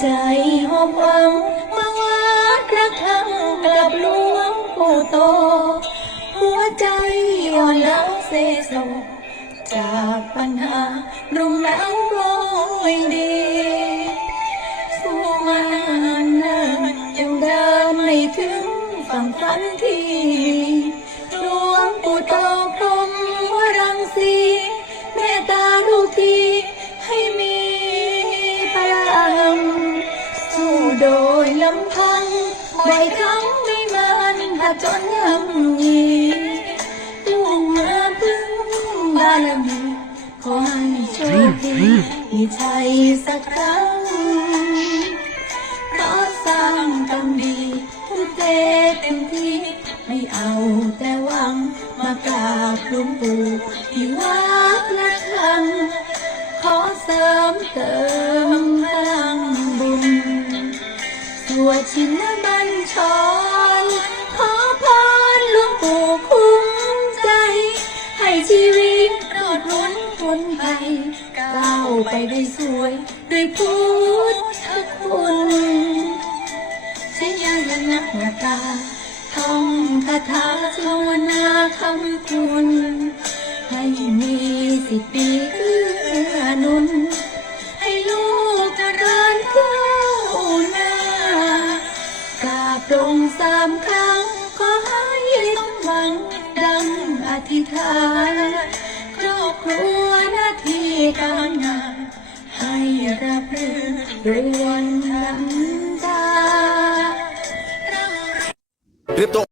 ใจหอบหวังมาวัดระฆังกลับหลวงปู่โต หัวใจอ่อนล้าเซโซจากปัญหารุมเร้าโรยดีสู้มานานยังเดินไม่ถึงฝั่งฝันที่หลวงปู่โตพรมวรังสีเมตตาลูกที โดยลำพังไม่ครั้งไม่มันผจญย่ำยีลูกมาพึ่งบารมีขอให้โชคดีมีชัยสักครั้งขอสร้างกรรมดีทุ่มเทเต็มที่ไม่เอาแต่หวังมากราบหลวงปู่ที่วัดละ วดชินบัญชร ขอพรหลวงปู่คุ้มใจ ให้ชีวิตรอดพ้นพ้นภัยก้าวไปได้สวยด้วยพุทธคุณใช้ยาระงับหน้าตาท่องคาถาภาวนาคำคุณ ให้มีสิทธิ์ ตรงสามครั้ง ขอให้สมหวัง ดังอธิษฐานครอบครัวหน้าที่การงาน ให้รับรื่นรวนน้ำตา เรียบตัว